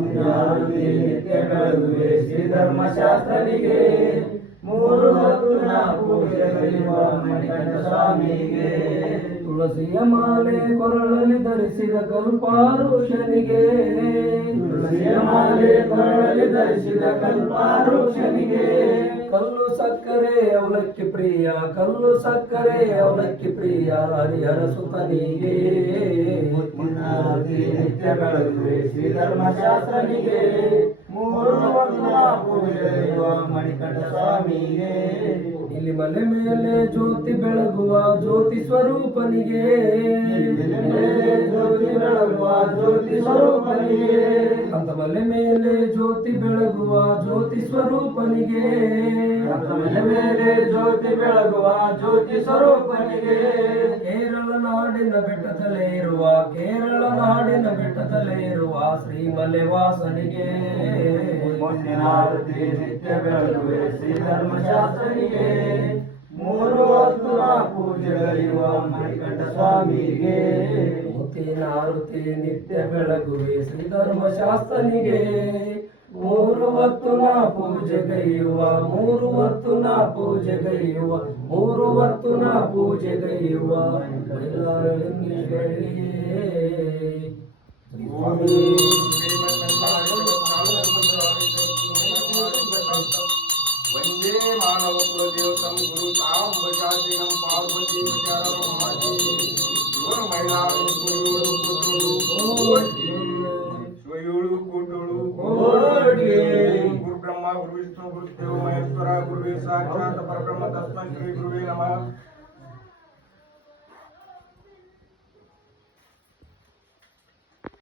ನಿತ್ಯ ಕಳೆದುವೆ ಶ್ರೀ ಧರ್ಮಶಾಸ್ತ್ರನಿಗೆ ಮೂರು ಹತ್ತು ನಾಲ್ಕು ಪೂಜೆಗೈಯುವ ಮಣಿಕಂಠ ಸ್ವಾಮಿಗೆ ತುಳಸಿಯ ಮಾಲೆ ಕೊರಳಲ್ಲಿ ಧರಿಸಿದ ಕಲ್ಪಾರುಷನಿಗೆ ತುಳಸಿಯ ಮಾಲೆ ಕೊರಳಲ್ಲಿ ಧರಿಸಿದ ಕಲ್ಪಾರುಷನಿಗೆ. ಕಲ್ಲು ಸಕ್ಕರೆ ಅವಲಕ್ಕಿ ಪ್ರಿಯ, ಕಲ್ಲು ಸಕ್ಕರೆ ಅವಲಕ್ಕಿ ಪ್ರಿಯ, ಹರಿಹರ ಸುತನಿಗೆ. ನಿತ್ಯ ಬೆಳಗುವೆ. ಶ್ರೀ ಧರ್ಮಶಾಸ್ತ್ರನಿಗೆ ಮೂರು ಮಣಿಕಂಠ ಸ್ವಾಮಿಗೆ ಇಲ್ಲಿ ಮನೆ ಮೇಲೆ ಜ್ಯೋತಿ ಬೆಳಗುವ ಜ್ಯೋತಿ ಸ್ವರೂಪನಿಗೆ. ಸ್ವರೂಪನಿಗೆ ಅಂತ ಮಲೆ ಜ್ಯೋತಿ ಬೆಳಗುವ ಜ್ಯೋತಿ ಸ್ವರೂಪನಿಗೆ ಮಲೆ ಮೇಲೆ ಜ್ಯೋತಿ ಬೆಳಗುವ ಜ್ಯೋತಿ ಸ್ವರೂಪನಿಗೆ. ಕೇರಳ ನಾಡಿನ ಬೆಟ್ಟದಲ್ಲೇ ಇರುವ, ಕೇರಳ ನಾಡಿನ ಬೆಟ್ಟದಲ್ಲೇ ಇರುವ ಶ್ರೀ ಮಲೆವಾಸನಿಗೆ ಮುಂದಿನಾವತಿ ನಿತ್ಯ ಬೆಳಗುವೆ ಶ್ರೀ ಧರ್ಮಶಾಸ್ತ್ರನಿಗೆ ಮೂರು ನಾಲ್ಕು ಪೂಜೆಗೈಯುವ ಮಣಿಕಂಠ ಸ್ವಾಮಿಗೆ. ಮುತ್ತಿನಾರುತಿ ನಿತ್ಯ ಬೆಳಗುವೆ ಶ್ರೀ ಧರ್ಮಶಾಸ್ತ್ರನಿಗೆ ಮೂರು ಹೊತ್ತು ನಾ ಪೂಜೆಗೈಯುವ ಮೂರು ಹೊತ್ತು ನಾ ಪೂಜೆಗೈಯುವ ಮೂರು ಹೊತ್ತು ನಾ ಪೂಜೆಗೈಯುವ ವಂದೇ ಮಾನವ ಕುಲದೇವತಂ ಗುರು ನಮ್ಮ ಪಾರ್ವತಿ ವಿಚಾರ ಮಹಾದೇವಿ గురువిష్ణు గురుదేవ మహేశ్వర గురువే సాక్షాత్ పరబ్రహ్మ తస్మై శ్రీ గురువే నమ